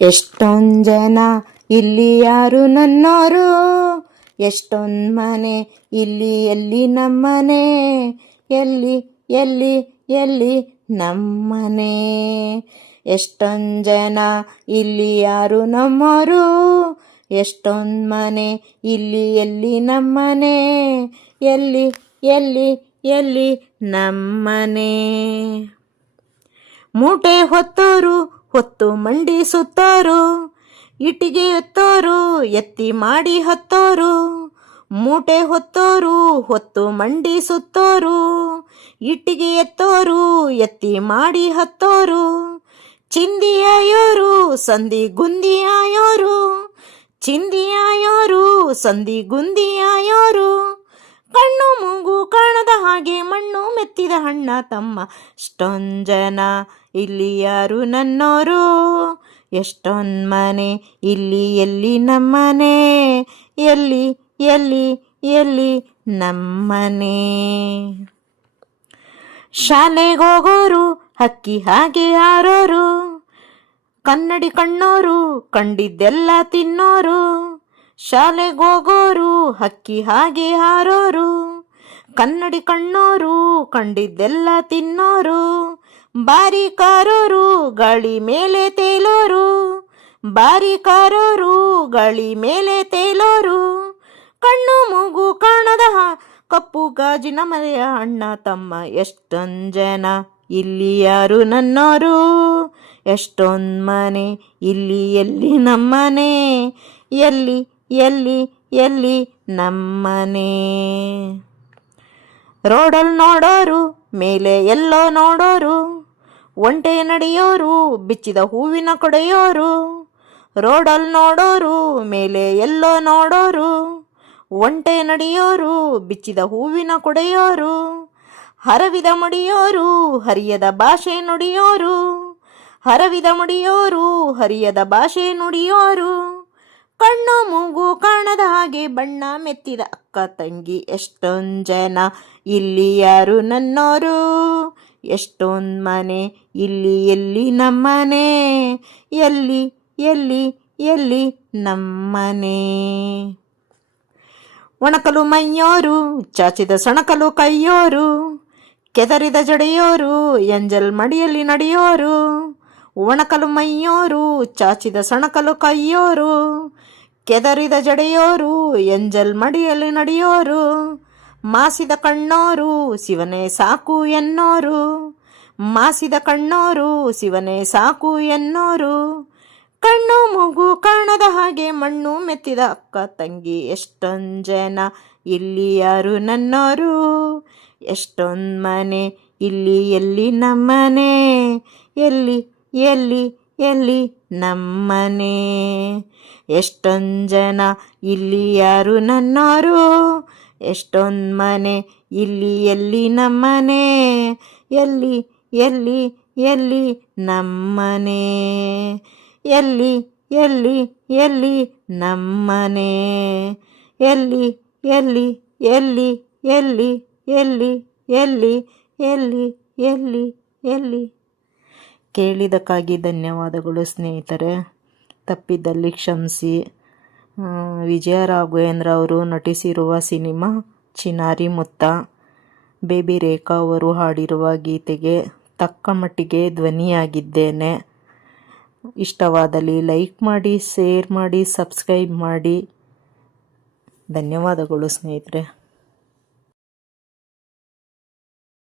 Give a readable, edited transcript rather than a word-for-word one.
ಎಷ್ಟೊಂದ್ ಜನ ಇಲ್ಲಿ ಯಾರು ನನ್ನೋರು, ಎಷ್ಟೊಂದ್ ಮನೆ ಇಲ್ಲಿ ಎಲ್ಲಿ ನಮ್ಮನೆ, ಎಲ್ಲಿ ಎಲ್ಲಿ ಎಲ್ಲಿ ನಮ್ಮನೆ. ಎಷ್ಟೊಂದ್ ಜನ ಇಲ್ಲಿ ಯಾರು ನಮ್ಮೋರು, ಎಷ್ಟೊಂದ್ ಮನೆ ಇಲ್ಲಿ ಎಲ್ಲಿ ನಮ್ಮನೆ, ಎಲ್ಲಿ ಎಲ್ಲಿ ಎಲ್ಲಿ ನಮ್ಮನೆ. ಮೂಟೆ ಹೊತ್ತೋರು ಹೊತ್ತು ಮಂಡಿ ಸುತ್ತೋರು, ಇಟ್ಟಿಗೆ ಎತ್ತೋರು ಎತ್ತಿ ಮಾಡಿ ಹತ್ತೋರು. ಮೂಟೆ ಹೊತ್ತೋರು ಹೊತ್ತು ಮಂಡಿ ಸುತ್ತೋರು, ಇಟ್ಟಿಗೆ ಎತ್ತೋರು ಎತ್ತಿ ಮಾಡಿ ಹತ್ತೋರು. ಚಿಂದಿ ಆಯೋರು ಸಂಧಿ ಗುಂದಿ ಆಯೋರು, ಚಿಂದಿ ಆಯೋರು ಸಂಧಿ ಗುಂದಿ ಆಯೋರು. ಕಣ್ಣು ಮೂಗು ಕಾಣದ ಹಾಗೆ ಮಣ್ಣು ಮೆತ್ತಿದ ಅಣ್ಣ ತಮ್ಮ, ಎಷ್ಟೊಂದ್ ಜನ ಇಲ್ಲಿ ಯಾರು ನನ್ನೋರು, ಎಷ್ಟೊಂದ್ ಮನೆ ಇಲ್ಲಿ ಎಲ್ಲಿ ನಮ್ಮನೆ, ಎಲ್ಲಿ ಎಲ್ಲಿ ಎಲ್ಲಿ ನಮ್ಮನೆ. ಶಾಲೆಗೋಗೋರು ಹಕ್ಕಿ ಹಾಗೆ ಹಾರೋರು, ಕನ್ನಡಿ ಕಣ್ಣೋರು ಕಂಡಿದ್ದೆಲ್ಲ ತಿನ್ನೋರು. ಶಾಲೆಗೋಗೋರು ಹಕ್ಕಿ ಹಾಗೆ ಹಾರೋರು, ಕನ್ನಡಿ ಕಣ್ಣೋರು ಕಂಡಿದ್ದೆಲ್ಲ ತಿನ್ನೋರು. ಬಾರಿ ಕಾರೋರು ಗಾಳಿ ಮೇಲೆ ತೇಲೋರು, ಬಾರಿ ಕಾರೋರು ಗಾಳಿ ಮೇಲೆ ತೇಲೋರು. ಕಣ್ಣು ಮೂಗು ಕಾಣದ ಕಪ್ಪು ಗಾಜಿನ ಮನೆಯ ಅಣ್ಣ ತಮ್ಮ, ಎಷ್ಟೊಂದ್ ಜನ ಇಲ್ಲಿ ಯಾರು ನನ್ನೋರು, ಎಷ್ಟೊಂದ್ ಮನೆ ಇಲ್ಲಿ ಎಲ್ಲಿ ನಮ್ಮನೆ, ಎಲ್ಲಿ ಎಲ್ಲಿ ಎಲ್ಲಿ ನಮ್ಮನೆ. ರೋಡಲ್ ನೋಡೋರು ಮೇಲೆ ಎಲ್ಲೋ ನೋಡೋರು, ಒಂಟೆ ನಡೆಯೋರು ಬಿಚ್ಚಿದ ಹೂವಿನ ಕೊಡೆಯೋರು. ರೋಡಲ್ ನೋಡೋರು ಮೇಲೆ ಎಲ್ಲೋ ನೋಡೋರು, ಒಂಟೆ ನಡೆಯೋರು ಬಿಚ್ಚಿದ ಹೂವಿನ ಕೊಡೆಯೋರು. ಹರವಿದ ಮುಡಿಯೋರು ಹರಿಯದ ಭಾಷೆ ನುಡಿಯೋರು, ಹರವಿದ ಮುಡಿಯೋರು ಹರಿಯದ ಭಾಷೆ ನುಡಿಯೋರು. ಕಣ್ಣು ಮೂಗು ಕಾಣದ ಹಾಗೆ ಬಣ್ಣ ಮೆತ್ತಿದ ಅಕ್ಕ ತಂಗಿ, ಎಷ್ಟೊಂದ್ ಜನ ಇಲ್ಲಿ ಯಾರು ನನ್ನೋರು, ಎಷ್ಟೊಂದ್ ಮನೆ ಇಲ್ಲಿ ಎಲ್ಲಿ ನಮ್ಮನೆ, ಎಲ್ಲಿ ಎಲ್ಲಿ ಎಲ್ಲಿ ನಮ್ಮನೆ. ಒಣಕಲು ಮೈಯೋರು ಚಾಚಿದ ಸಣಕಲು ಕೈಯೋರು, ಕೆದರಿದ ಜಡೆಯೋರು ಎಂಜಲ್ ಮಡಿಯಲ್ಲಿ ನಡೆಯೋರು. ಒಣಕಲು ಮೈಯೋರು ಚಾಚಿದ ಸಣಕಲು ಕೈಯೋರು, ಕೆದರಿದ ಜಡೆಯೋರು ಎಂಜಲ್ ಮಡಿಯಲ್ಲಿ ನಡೆಯೋರು. ಮಾಸಿದ ಕಣ್ಣೋರು ಶಿವನೇ ಸಾಕು ಎನ್ನೋರು, ಮಾಸಿದ ಕಣ್ಣೋರು ಶಿವನೇ ಸಾಕು ಎನ್ನೋರು. ಕಣ್ಣು ಮೂಗು ಕಾಣದ ಹಾಗೆ ಮಣ್ಣು ಮೆತ್ತಿದ ಅಕ್ಕ ತಂಗಿ, ಎಷ್ಟೊಂದ್ ಜನ ಇಲ್ಲಿ ಯಾರು ನನ್ನೋರು, ಎಷ್ಟೊಂದ್ ಮನೆ ಇಲ್ಲಿ ಎಲ್ಲಿ ನಮ್ಮನೆ, ಎಲ್ಲಿ ಎಲ್ಲಿ ಎಲ್ಲಿ ನಮ್ಮನೆ. ಎಷ್ಟೊಂದ್ ಜನ ಇಲ್ಲಿ ಯಾರು ನನ್ನೋರು, ಎಷ್ಟೊಂದ್ ಮನೆ ಇಲ್ಲಿ ಎಲ್ಲಿ ನಮ್ಮನೆ, ಎಲ್ಲಿ ಎಲ್ಲಿ ಎಲ್ಲಿ ನಮ್ಮನೆ, ಎಲ್ಲಿ ಎಲ್ಲಿ ಎಲ್ಲಿ ನಮ್ಮನೆ, ಎಲ್ಲಿ ಎಲ್ಲಿ ಎಲ್ಲಿ ಎಲ್ಲಿ ಎಲ್ಲಿ ಎಲ್ಲಿ ಎಲ್ಲಿ ಎಲ್ಲಿ ಎಲ್ಲಿ. ಕೇಳಿದಕ್ಕಾಗಿ ಧನ್ಯವಾದಗಳು ಸ್ನೇಹಿತರೆ. ತಪ್ಪಿದ್ದಲ್ಲಿ ಕ್ಷಮಿಸಿ. ವಿಜಯ ರಾಘವೇಂದ್ರ ಅವರು ನಟಿಸಿರುವ ಸಿನಿಮಾ ಚಿನಾರಿ ಮುತ್ತ. ಬೇಬಿ ರೇಖಾ ಅವರು ಹಾಡಿರುವ ಗೀತೆಗೆ ತಕ್ಕ ಮಟ್ಟಿಗೆ ಧ್ವನಿಯಾಗಿದ್ದೇನೆ. ಇಷ್ಟವಾದಲ್ಲಿ ಲೈಕ್ ಮಾಡಿ, ಶೇರ್ ಮಾಡಿ, ಸಬ್ಸ್ಕ್ರೈಬ್ ಮಾಡಿ. ಧನ್ಯವಾದಗಳು ಸ್ನೇಹಿತರೆ.